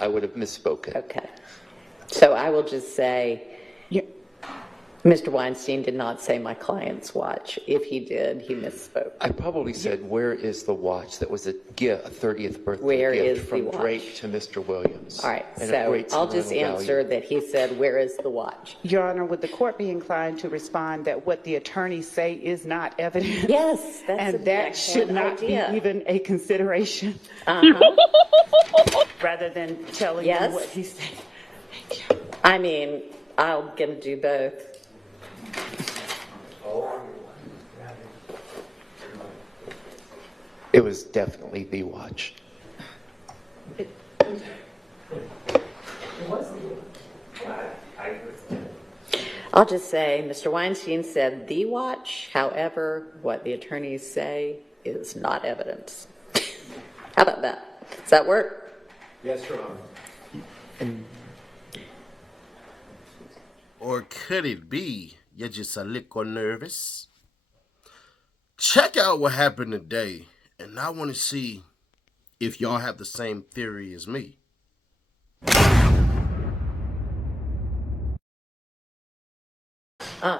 I would have misspoken. Okay. So I will just say, Mr. Weinstein did not say my client's watch. If he did, he misspoke. I probably said, where is the watch? That was a 30th birthday Where is gift the from watch? Drake to Mr. Williams. All right, And so I'll just answer that he said, where is the watch? Your Honor, would the court be inclined to respond that what the attorneys say is not evidence? Yes, that's and an that should excellent not idea. be even a consideration, rather than telling them what he said. Thank you. I mean, I'm going to do both. It was definitely the watch. I'll just say, Mr. Weinstein said the watch. However, what the attorneys say is not evidence. How about that? Does that work? Yes, Your Honor. Or could it be you're just a little nervous? Check out what happened today, and I want to see if y'all have the same theory as me.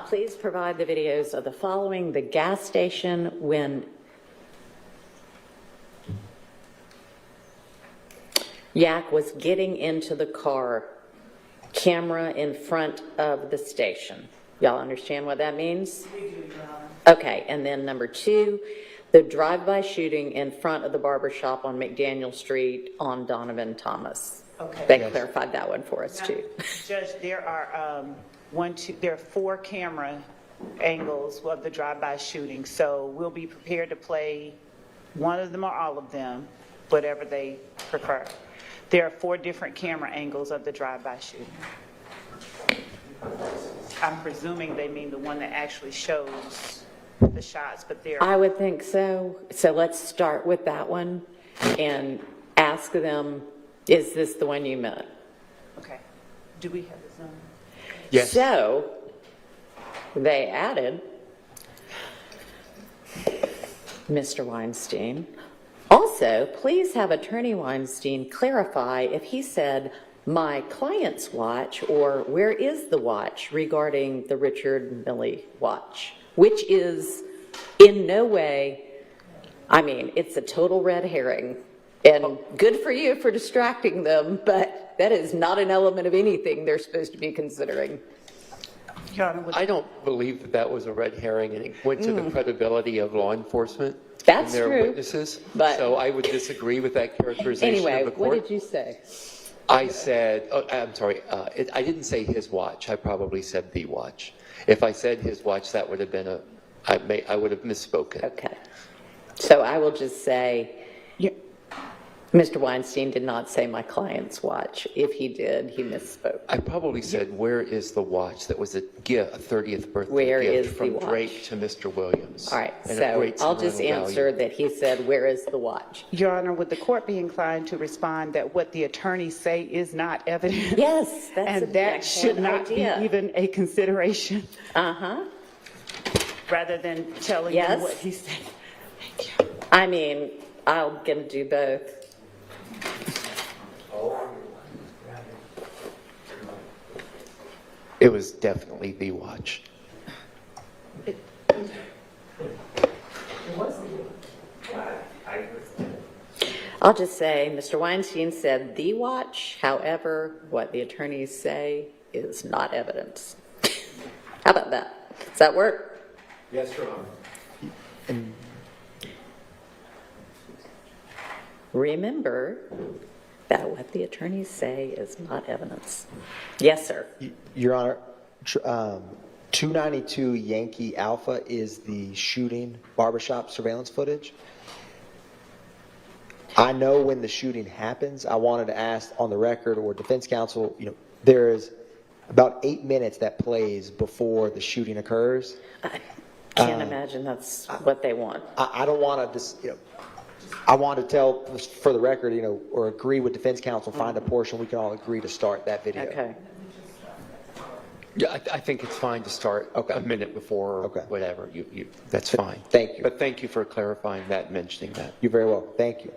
Please provide the videos of the following: the gas station when Yak was getting into the car, camera in front of the station. Y'all understand what that means? Okay, and then number 2, the drive-by shooting in front of the barber shop on McDaniel Street on Donovan Thomas. Okay. They clarified that one for us too. Judge, there are there are 4 camera angles of the drive-by shooting, so we'll be prepared to play one of them or all of them, whatever they prefer. There are 4 different camera angles of the drive-by shooting. I'm presuming they mean the one that actually shows the shots, but there. I would think so. So let's start with that one and ask them, is this the one you meant? Okay. Do we have this on? Yes. So they added, Mr. Weinstein, also, please have Attorney Weinstein clarify if he said my client's watch or where is the watch regarding the Richard Milley watch, which is in no way, I mean, it's a total red herring. And good for you for distracting them, but that is not an element of anything they're supposed to be considering. I don't believe that that was a red herring, and it went to the credibility of law enforcement. That's and their true, witnesses. but- so I would disagree with that characterization Anyway, of the court. what did you say? I said, I'm sorry, I didn't say his watch. I probably said the watch. If I said his watch, that would have been I would have misspoken. Okay. So I will just say, Mr. Weinstein did not say my client's watch. If he did, he misspoke. I probably said, where is the watch? That was a 30th birthday Where gift is the from watch? Drake to Mr. Williams. All right, And a so great I'll just sentimental answer value. that he said, where is the watch? Your Honor, would the court be inclined to respond that what the attorneys say is not evidence? Yes, that's and an that should excellent not idea. be even a consideration, Uh-huh. rather than telling Yes. them what he said. Thank you. I mean, I'm going to do both. It was definitely the watch. I'll just say, Mr. Weinstein said the watch. However, what the attorneys say is not evidence. How about that? Does that work? Yes, Your Honor. Remember that what the attorneys say is not evidence. Yes, sir. Your Honor, 292 Yankee Alpha is the shooting barbershop surveillance footage. I know when the shooting happens. I wanted to ask on the record or defense counsel, there's about 8 minutes that plays before the shooting occurs. I can't imagine that's what they want. I don't want to just, I want to tell for the record, or agree with defense counsel, find a portion we can all agree to start that video. Okay. Yeah, I think it's fine to start a minute before or whatever. That's fine. Thank you. But thank you for clarifying that and mentioning that. You're very welcome. Thank you.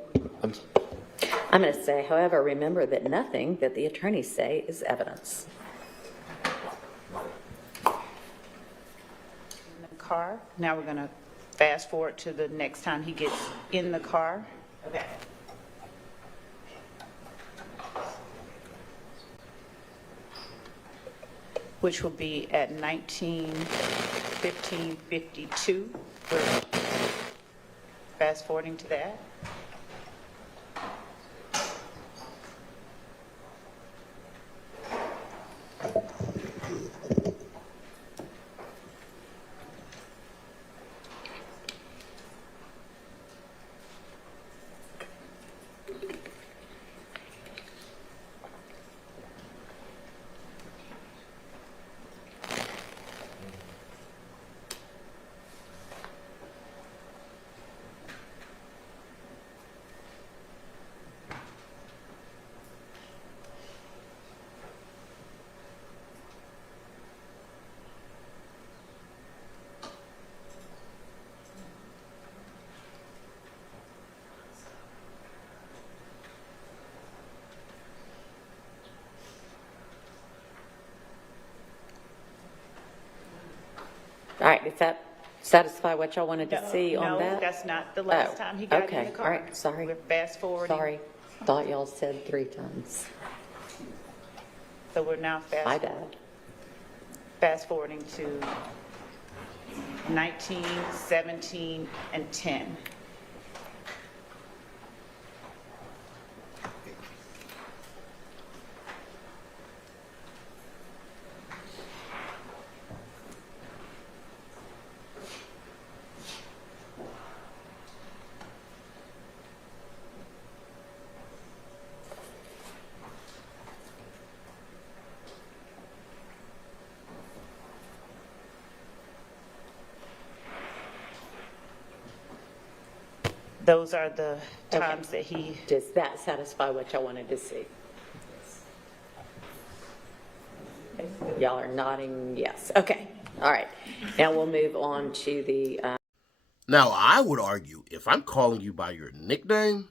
I'm going to say, however, remember that nothing that the attorneys say is evidence. In the car. Now we're going to fast forward to the next time he gets in the car. Okay. Which will be at 19:15:52. We're fast forwarding to that. All right, does that satisfy what y'all wanted to see on No, that? that's not the last Oh, time he got in okay, the car. all right, sorry. We're fast forwarding. Sorry, thought y'all said 3 times. So we're now My bad. fast forwarding to 19, 17, and 10. Those are the Okay. times that he, Does that satisfy what y'all wanted to see? Y'all are nodding yes. Okay, all right. Now we'll move on to the, Now, I would argue if I'm calling you by your nickname,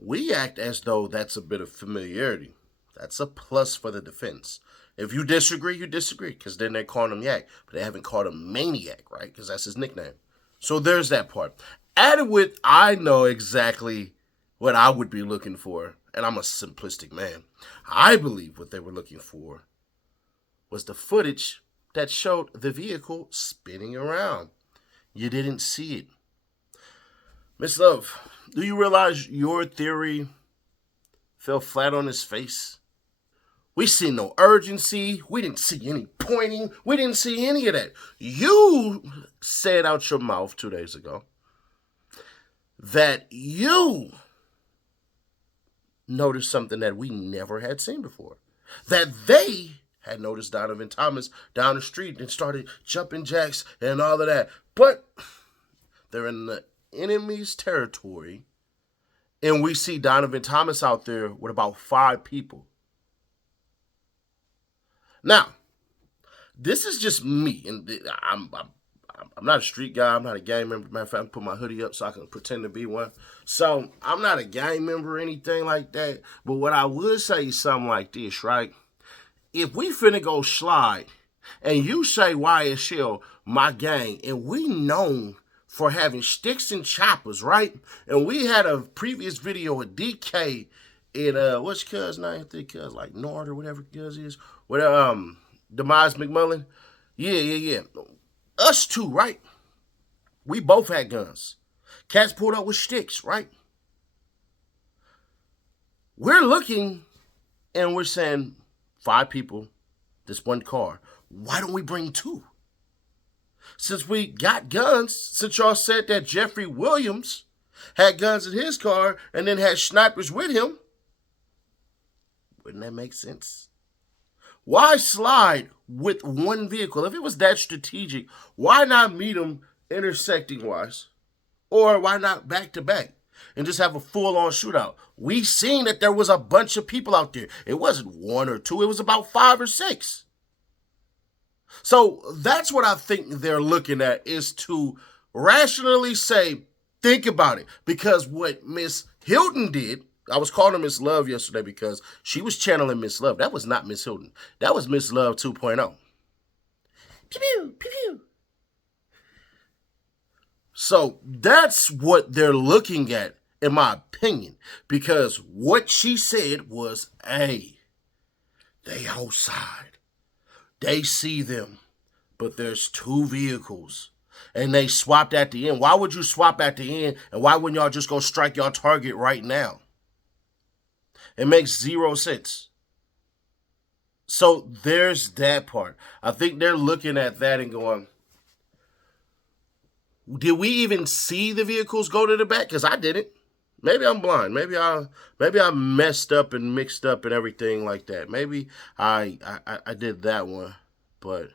we act as though that's a bit of familiarity. That's a plus for the defense. If you disagree, you disagree, because then they're calling him Yak, but they haven't called him Maniac, right? Because that's his nickname. So there's that part. Added with, I know exactly what I would be looking for, and I'm a simplistic man. I believe what they were looking for was the footage that showed the vehicle spinning around. You didn't see it. Miss Love, do you realize your theory fell flat on his face? We see no urgency. We didn't see any pointing. We didn't see any of that. You said out your mouth 2 days ago that you noticed something that we never had seen before. That they had noticed Donovan Thomas down the street and started jumping jacks and all of that. But they're in the enemy's territory, and we see Donovan Thomas out there with about 5 people. Now, this is just me, and I'm not a street guy. I'm not a gang member. Matter of fact, I put my hoodie up so I can pretend to be one. So I'm not a gang member or anything like that. But what I would say is something like this, right? If we finna go slide, and you say YSL, my gang, and we known for having sticks and choppers, right? And we had a previous video of DK in what's cuz name? I think cuz like Nord or whatever cuz is. With Demise McMullen. Yeah. Us two, right? We both had guns. Cats pulled up with sticks, right? We're looking and we're saying 5 people, this one car. Why don't we bring 2? Since we got guns, since y'all said that Jeffrey Williams had guns in his car and then had snipers with him, wouldn't that make sense? Why slide with one vehicle? If it was that strategic, why not meet them intersecting wise? Or why not back to back and just have a full-on shootout? We seen that there was a bunch of people out there. It wasn't 1 or 2, it was about 5 or 6. So that's what I think they're looking at, is to rationally say, think about it. Because what Miss Hilton did I was calling her Miss Love yesterday because she was channeling Miss Love. That was not Miss Hilton. That was Miss Love 2.0. Pew pew pew pew. So that's what they're looking at, in my opinion, because what she said was, hey, they outside. They see them, but there's two vehicles. And they swapped at the end. Why would you swap at the end? And why wouldn't y'all just go strike y'all target right now? It makes zero sense. So there's that part. I think they're looking at that and going, did we even see the vehicles go to the back? Because I didn't. Maybe I'm blind. Maybe I messed up and mixed up and everything like that. Maybe I did that one. But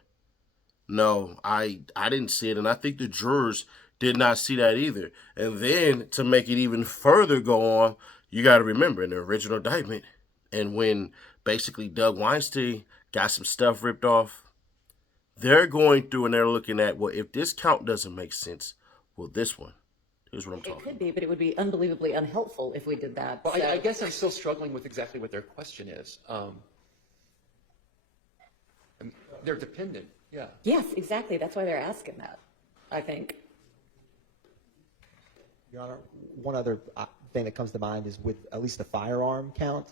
no, I didn't see it. And I think the jurors did not see that either. And then to make it even further go on, you got to remember in the original indictment, and when basically Doug Weinstein got some stuff ripped off, they're going through and they're looking at, well, if this count doesn't make sense, well, this one. Here's what I'm talking It could be, but it would be unbelievably unhelpful if we did that. Well, So- I guess I'm still struggling with exactly what their question is. They're dependent, yeah. Yes, exactly. That's why they're asking that, I think. Your Honor, one other thing that comes to mind is with at least the firearm count,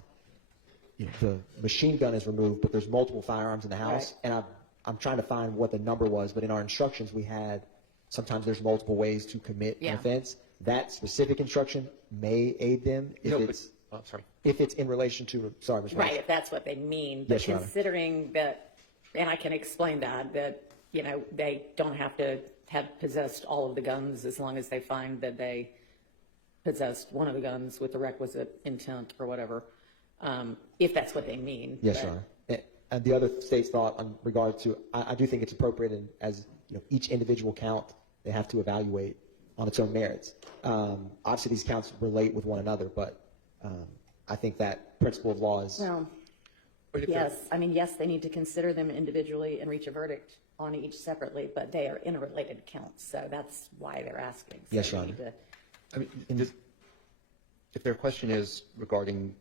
the machine gun is removed, but there's multiple firearms in the house. Right. And I'm trying to find what the number was, but in our instructions we had, sometimes there's multiple ways to commit an Yeah. offense. That specific instruction may aid them if I'm sorry. if it's in relation to, sorry, Ms. Right, if that's what they mean. But Yes, Your Honor. considering that, and I can explain that they don't have to have possessed all of the guns as long as they find that they possessed one of the guns with the requisite intent or whatever, if that's what they mean. Yes, But- Your Honor. And the other state's thought in regard to, I do think it's appropriate, and as each individual count, they have to evaluate on its own merits. Obviously, these counts relate with one another, but I think that principle of law is. Well, But if yes, I mean, yes, they need to consider them individually and reach a verdict on each separately, but they are interrelated counts, so that's why they're asking. So Yes, Your they Honor. need to- I mean, if their question is regarding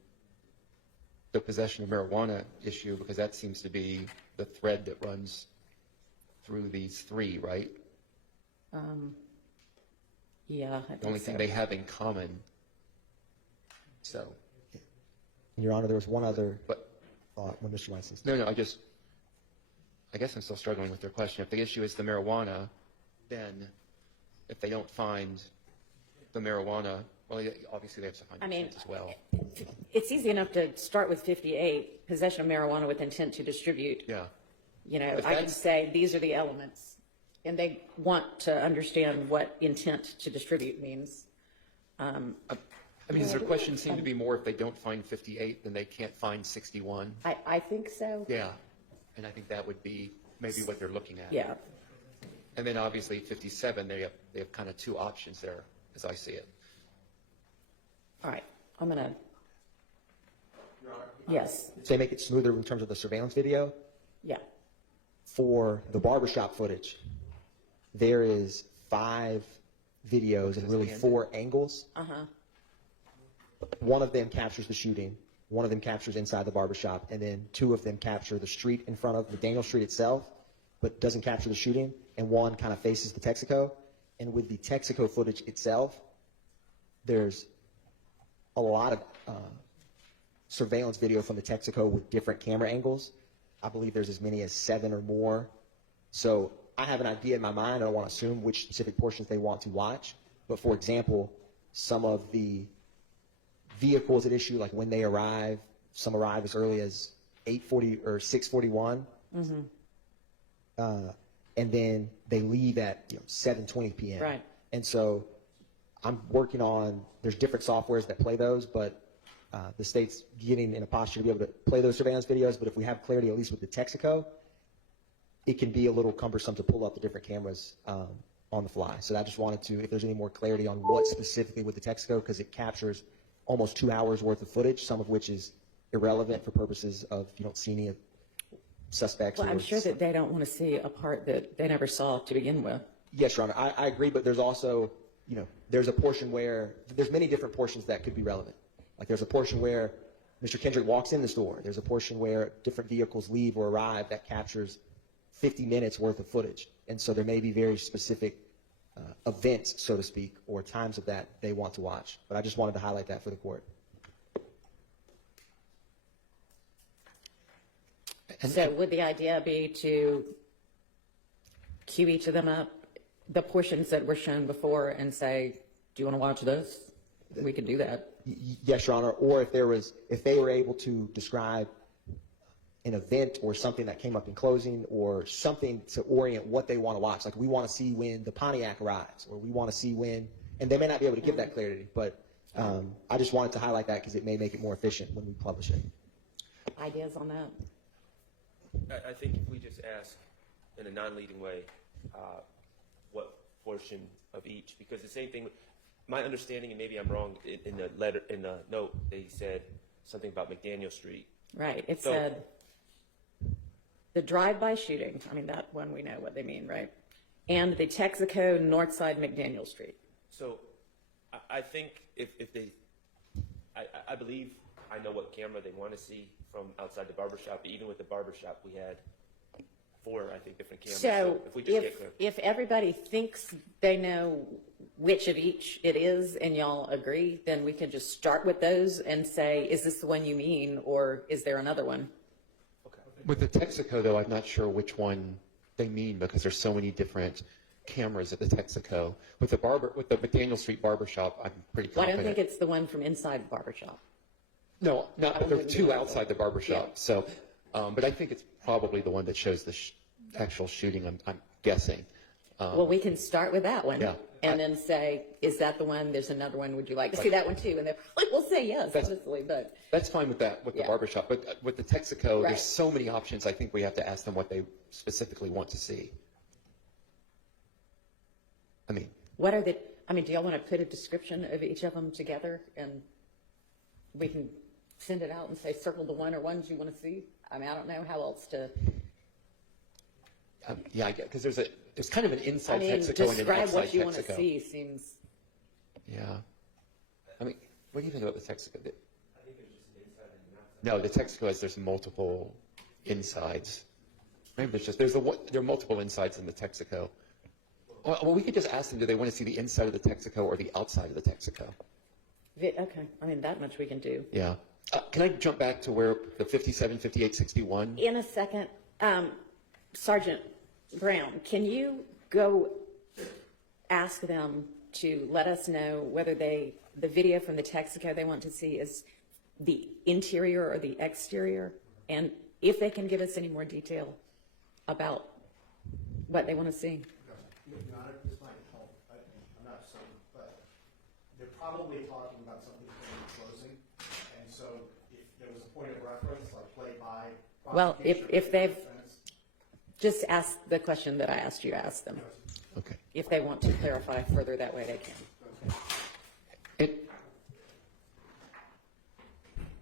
the possession of marijuana issue, because that seems to be the thread that runs through these three, right? Yeah, I The think only so. thing they have in common. So, Your Honor, there was one other but, thought when Mr. Weinstein. no, I guess I'm still struggling with their question. If the issue is the marijuana, then if they don't find the marijuana, well, obviously they have to find I mean, intent as well. it's easy enough to start with 58, possession of marijuana with intent to distribute. Yeah. I If can that's- say, these are the elements, and they want to understand what intent to distribute means. I mean, does their question seem to be more if they don't find 58, then they can't find 61? I think so. Yeah. And I think that would be maybe what they're looking at. Yeah. And then obviously 57, they have kind of two options there, as I see it. All right, I'm gonna. Yes, They make it smoother in terms of the surveillance video. yeah, For the barbershop footage, there is 5 videos and really 4 angles. One of them captures the shooting, one of them captures inside the barbershop, and then 2 of them capture the street in front of McDaniel Street itself, but doesn't capture the shooting, and one kind of faces the Texaco. And with the Texaco footage itself, there's a lot of surveillance video from the Texaco with different camera angles. I believe there's as many as 7 or more. So I have an idea in my mind. I don't want to assume which specific portions they want to watch. But for example, some of the vehicles at issue, like when they arrive, some arrive as early as 8:40 or 6:41. And then they leave at 7:20 p.m. Right. And so I'm working on, there's different softwares that play those, but the state's getting in a posture to be able to play those surveillance videos. But if we have clarity, at least with the Texaco, it can be a little cumbersome to pull up the different cameras on the fly. So I just wanted to, if there's any more clarity on what specifically with the Texaco, because it captures almost 2 hours worth of footage, some of which is irrelevant for purposes of you don't see any suspects. well, or I'm sure that they don't want to see a part that they never saw to begin with. Yes, Your Honor, I agree, but there's also, there's a portion where, there's many different portions that could be relevant. Like there's a portion where Mr. Kendrick walks in the store. There's a portion where different vehicles leave or arrive that captures 50 minutes worth of footage. And so there may be very specific events, so to speak, or times of that they want to watch. But I just wanted to highlight that for the court. So would the idea be to cue each of them up, the portions that were shown before, and say, do you want to watch this? We could do that. Yes, Your Honor. Or if they were able to describe an event or something that came up in closing or something to orient what they want to watch. Like we want to see when the Pontiac arrives, or we want to see when, and they may not be able to give that clarity, but I just wanted to highlight that because it may make it more efficient when we publish it. Ideas on that? I think if we just ask in a non-leading way, what portion of each, because the same thing, my understanding, and maybe I'm wrong, in the letter, in the note, they said something about McDaniel Street. Right. It So- said the drive-by shooting. I mean, that one we know what they mean, right? And the Texaco Northside McDaniel Street. So I think if they, I believe I know what camera they want to see from outside the barbershop. Even with the barbershop, we had 4, I think, different cameras. So if we just get clear. if everybody thinks they know which of each it is and y'all agree, then we can just start with those and say, is this the one you mean, or is there another one? With the Texaco, though, I'm not sure which one they mean because there's so many different cameras at the Texaco. With the McDaniel Street barbershop, I'm pretty Well, I confident. don't think it's the one from inside the barbershop. No, there are 2 outside the barbershop. Yeah. So, but I think it's probably the one that shows the actual shooting. I'm guessing. Well, we can start with that one. Yeah. And then say, is that the one? There's another one. Would you like to see that one too? And they probably will say yes, honestly, but. That's fine with that, with the Yeah. barbershop. But with the Texaco, Right. there's so many options. I think we have to ask them what they specifically want to see. I mean, do y'all want to put a description of each of them together and we can send it out and say, circle the one or ones you want to see? I mean, I don't know how else to, yeah, I get, because there's kind of an I inside mean, Texaco and an describe outside what you want to Texaco. see seems, Yeah. I mean, what do you think about the Texaco? I think there's just an inside and an outside. No, the Texaco there's multiple insides. Maybe there are multiple insides in the Texaco. Well, we could just ask them, do they want to see the inside of the Texaco or the outside of the Texaco? okay, I mean, that much we can do. Yeah. Can I jump back to where the 57, 58, 61? In a second, Sergeant Brown, can you go ask them to let us know whether the video from the Texaco they want to see is the interior or the exterior? And if they can give us any more detail about what they want to see? Your Honor, this might help. I'm not certain, but they're probably talking about something from the closing. And so if there was a point of reference, like play by. Well, if they've defense, just asked the question that I asked you to ask them. Okay. If they want to clarify further that way, they can.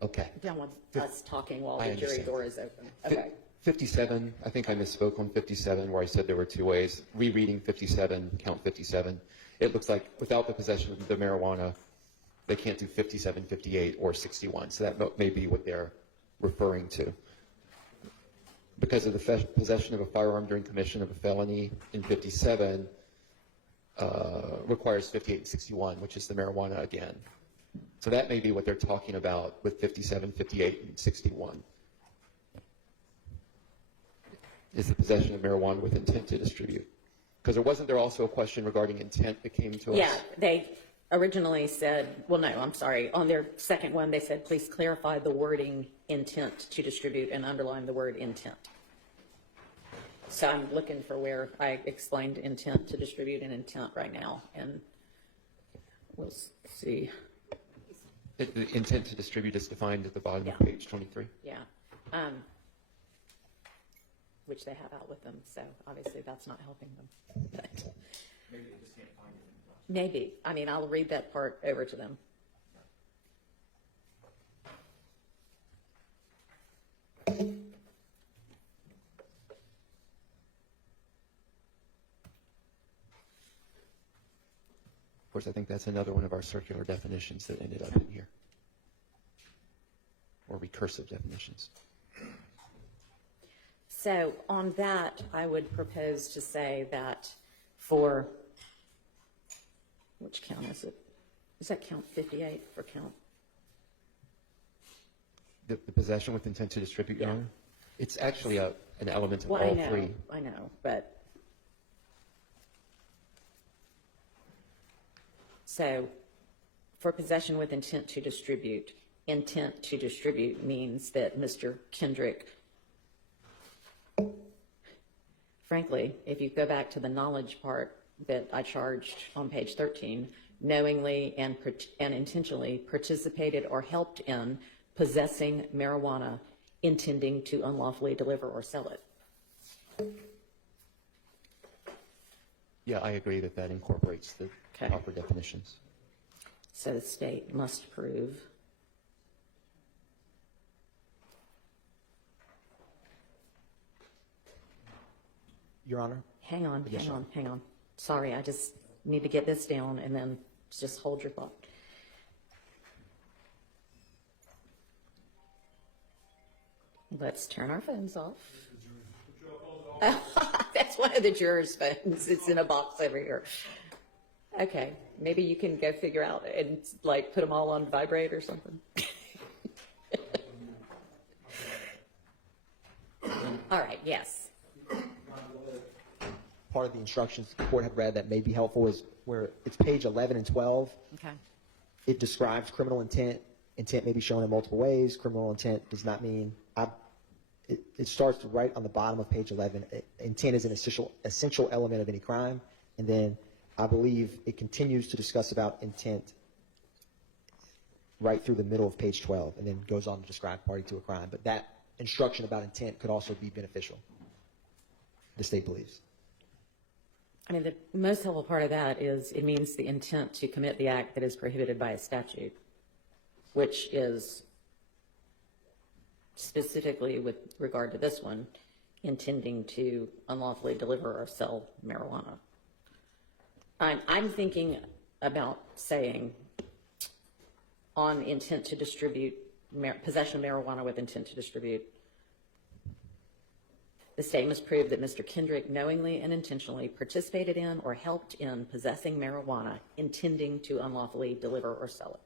Okay. You don't want us talking while I the jury understand. door is open. Okay. 57, I think I misspoke on 57 where I said there were 2 ways. Rereading 57, count 57. It looks like without the possession of the marijuana, they can't do 57, 58, or 61. So that may be what they're referring to. Because of the possession of a firearm during commission of a felony in 57 requires 58 and 61, which is the marijuana again. So that may be what they're talking about with 57, 58, and 61. Is the possession of marijuana with intent to distribute. Because wasn't there also a question regarding intent that came to us? Yeah, they originally said, well, no, I'm sorry. On their second one, they said, please clarify the wording intent to distribute and underline the word intent. So I'm looking for where I explained intent to distribute and intent right now, and we'll see. The intent to distribute is defined at the bottom of Yeah. page 23. Yeah. Which they have out with them, so obviously that's not helping them. But maybe they just can't find it. maybe. I mean, I'll read that part over to them. Of course, I think that's another one of our circular definitions that ended up in here. or recursive definitions. So on that, I would propose to say that for, which count is it? Is that count 58 for count? The possession with intent to distribute, Your Honor? It's actually an element of Well, all three. I know, but. So for possession with intent to distribute means that Mr. Kendrick, frankly, if you go back to the knowledge part that I charged on page 13, knowingly and intentionally participated or helped in possessing marijuana, intending to unlawfully deliver or sell it. Yeah, I agree that that incorporates the Okay. proper definitions. So the state must prove. Your Honor? Hang on. Yes, Your Honor. Sorry, I just need to get this down and then just hold your thought. Let's turn our phones off. That's one of the jurors' phones. It's in a box over here. Okay, maybe you can go figure out and like put them all on vibrate or something. All right, yes. Part of the instructions the court had read that may be helpful is where it's page 11 and 12. Okay. It describes criminal intent. Intent may be shown in multiple ways. Criminal intent does not mean it starts right on the bottom of page 11. Intent is an essential element of any crime. And then I believe it continues to discuss about intent right through the middle of page 12 and then goes on to describe party to a crime. But that instruction about intent could also be beneficial, the state believes. I mean, the most helpful part of that is it means the intent to commit the act that is prohibited by a statute, which is specifically with regard to this one, intending to unlawfully deliver or sell marijuana. I'm thinking about saying on intent to distribute, possession of marijuana with intent to distribute, the state must prove that Mr. Kendrick knowingly and intentionally participated in or helped in possessing marijuana, intending to unlawfully deliver or sell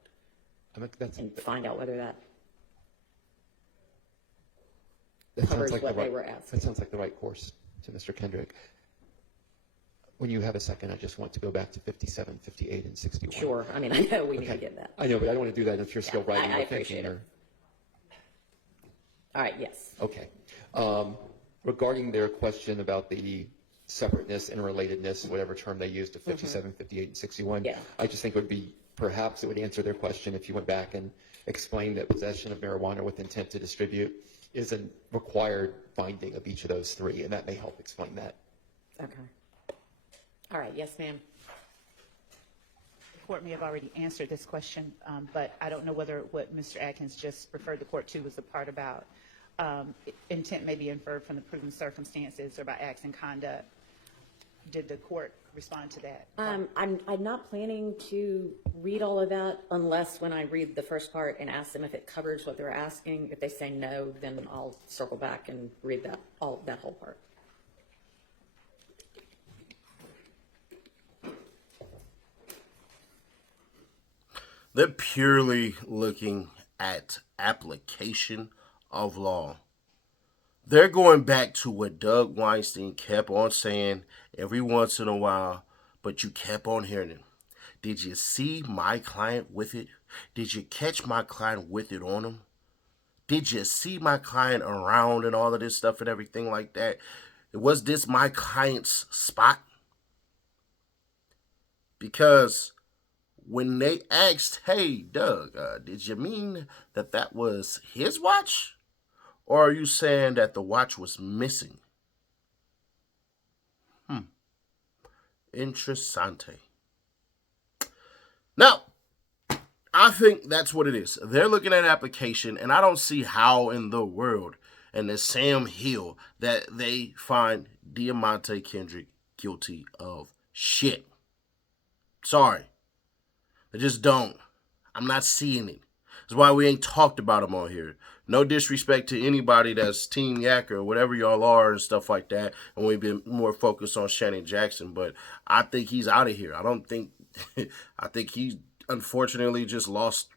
it. And find out whether that covers what they were asking. That sounds like the right course to Mr. Kendrick. When you have a second, I just want to go back to 57, 58, and 61. Sure. I mean, I know we need to get that. I know, but I don't want to do that if you're still writing I or appreciate thinking. it. All right, yes. Okay. Regarding their question about the separateness, interrelatedness, whatever term they used of 57, 58, and 61, Yeah. I just think it would be, perhaps it would answer their question if you went back and explained that possession of marijuana with intent to distribute is a required finding of each of those three, and that may help explain that. Okay. All right, yes, ma'am. The court may have already answered this question, but I don't know whether what Mr. Atkins just referred the court to was the part about intent may be inferred from the proven circumstances or by acts and conduct. Did the court respond to that? I'm not planning to read all of that unless when I read the first part and ask them if it covers what they're asking. If they say no, then I'll circle back and read that whole part. They're purely looking at application of law. They're going back to what Doug Weinstein kept on saying every once in a while, but you kept on hearing it. Did you see my client with it? Did you catch my client with it on him? Did you see my client around and all of this stuff and everything like that? Was this my client's spot? Because when they asked, hey, Doug, did you mean that was his watch? Or are you saying that the watch was missing? Interessante. Now, I think that's what it is. They're looking at application, and I don't see how in the world, and the Sam Hill, that they find Diamante Kendrick guilty of shit. Sorry. I just don't. I'm not seeing it. That's why we ain't talked about him on here. No disrespect to anybody that's Team Yak or whatever y'all are and stuff like that. And we've been more focused on Shannon Jackson, but I think he's out of here. I don't think, I think he unfortunately just lost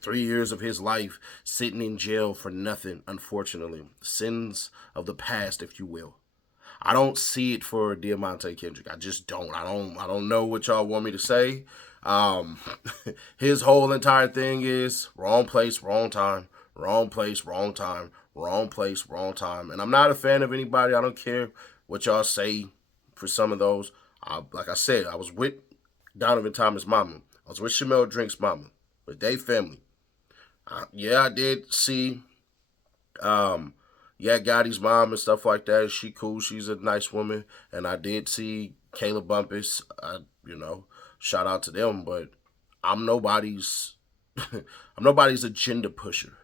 3 years of his life sitting in jail for nothing, unfortunately. Sins of the past, if you will. I don't see it for Diamante Kendrick. I just don't. I don't know what y'all want me to say. His whole entire thing is wrong place, wrong time, wrong place, wrong time, wrong place, wrong time. And I'm not a fan of anybody. I don't care what y'all say for some of those. Like I said, I was with Donovan Thomas' mama. I was with Shamel Drink's mama. With they family. Yeah, I did see Gotti's mom and stuff like that. She cool. She's a nice woman. And I did see Kayla Bumpus. Shout out to them. But I'm nobody's agenda pusher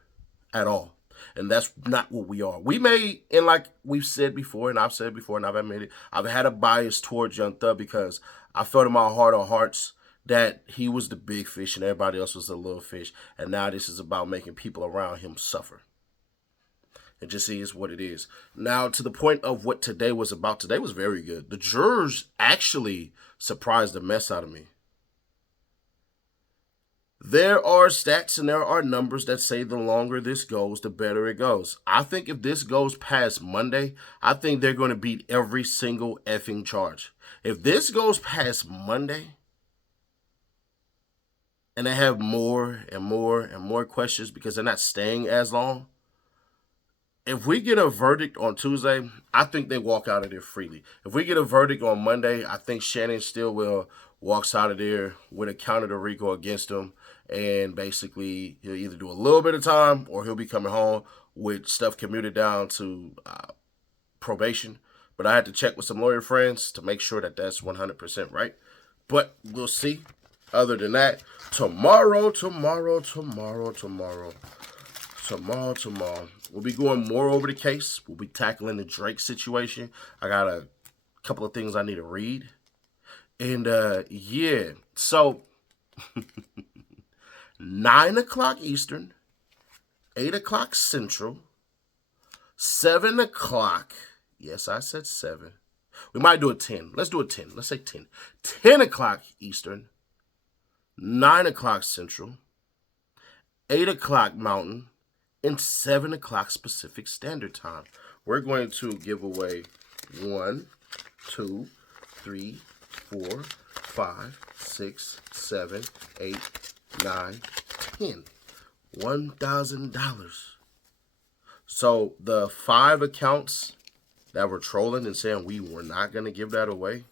at all. And that's not what we are. We may, and like we've said before, and I've said before, and I've admitted, I've had a bias towards Young Thug because I felt in my heart of hearts that he was the big fish and everybody else was the little fish. And now this is about making people around him suffer. It just is what it is. Now, to the point of what today was about, today was very good. The jurors actually surprised the mess out of me. There are stats and there are numbers that say the longer this goes, the better it goes. I think if this goes past Monday, I think they're going to beat every single effing charge. If this goes past Monday, and they have more and more and more questions because they're not staying as long, if we get a verdict on Tuesday, I think they walk out of there freely. If we get a verdict on Monday, I think Shannon Stillwell walks out of there with a counter to RICO against him, and basically he'll either do a little bit of time or he'll be coming home with stuff commuted down to probation. But I had to check with some lawyer friends to make sure that that's 100% right. But we'll see. Other than that, tomorrow, we'll be going more over the case. We'll be tackling the Drake situation. I got a couple of things I need to read. And, yeah. So, 9 o'clock Eastern, 8 o'clock Central, 7 o'clock. Yes, I said 7. We might do a 10. Let's do a 10. Let's say 10. 10 o'clock Eastern, 9 o'clock Central, 8 o'clock Mountain, and 7 o'clock Pacific Standard Time. We're going to give away 1, 2, 3, 4, 5, 6, 7, 8, 9, 10. $1,000. So the 5 accounts that were trolling and saying we were not going to give that away,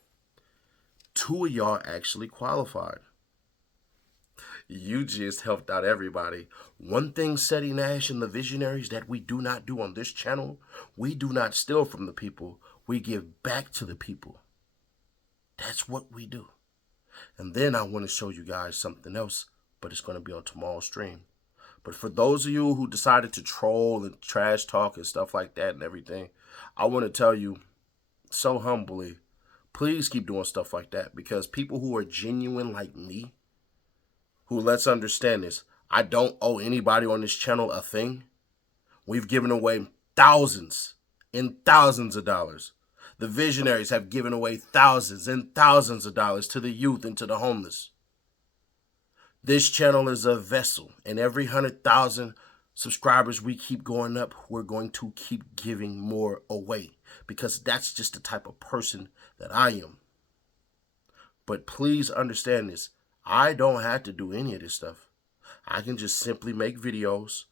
2 of y'all actually qualified. You just helped out everybody. One thing Seti Nash and the visionaries that we do not do on this channel, we do not steal from the people. We give back to the people. That's what we do. And then I want to show you guys something else, but it's going to be on tomorrow's stream. But for those of you who decided to troll and trash talk and stuff like that and everything, I want to tell you so humbly, please keep doing stuff like that, because people who are genuine like me, who, let's understand this, I don't owe anybody on this channel a thing. We've given away thousands and thousands of dollars. The visionaries have given away thousands and thousands of dollars to the youth and to the homeless. This channel is a vessel, and every 100,000 subscribers we keep going up, we're going to keep giving more away, because that's just the type of person that I am. But please understand this. I don't have to do any of this stuff. I can just simply make videos,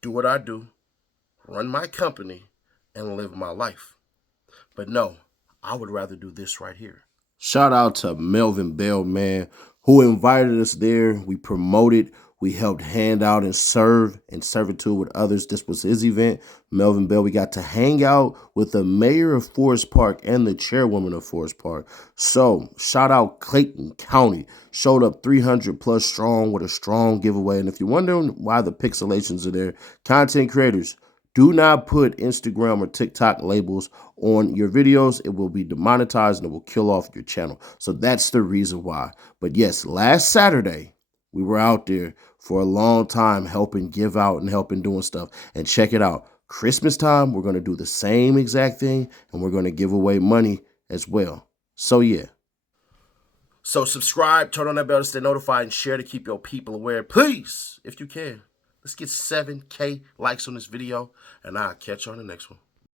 do what I do, run my company, and live my life. But no, I would rather do this right here. Shout out to Melvin Bell, man, who invited us there. We promoted, we helped hand out and serve in servitude with others. This was his event. Melvin Bell, we got to hang out with the mayor of Forest Park and the chairwoman of Forest Park. So shout out Clayton County. Showed up 300 plus strong with a strong giveaway. And if you're wondering why the pixelations are there, content creators, do not put Instagram or TikTok labels on your videos. It will be demonetized and it will kill off your channel. So that's the reason why. But yes, last Saturday, We were out there for a long time helping give out and helping doing stuff. And check it out. Christmas time, we're going to do the same exact thing, and we're going to give away money as well. So, yeah. So, subscribe, turn on that bell to stay notified, and share to keep your people aware. Please, if you can, let's get 7K likes on this video, and I'll catch you on the next one.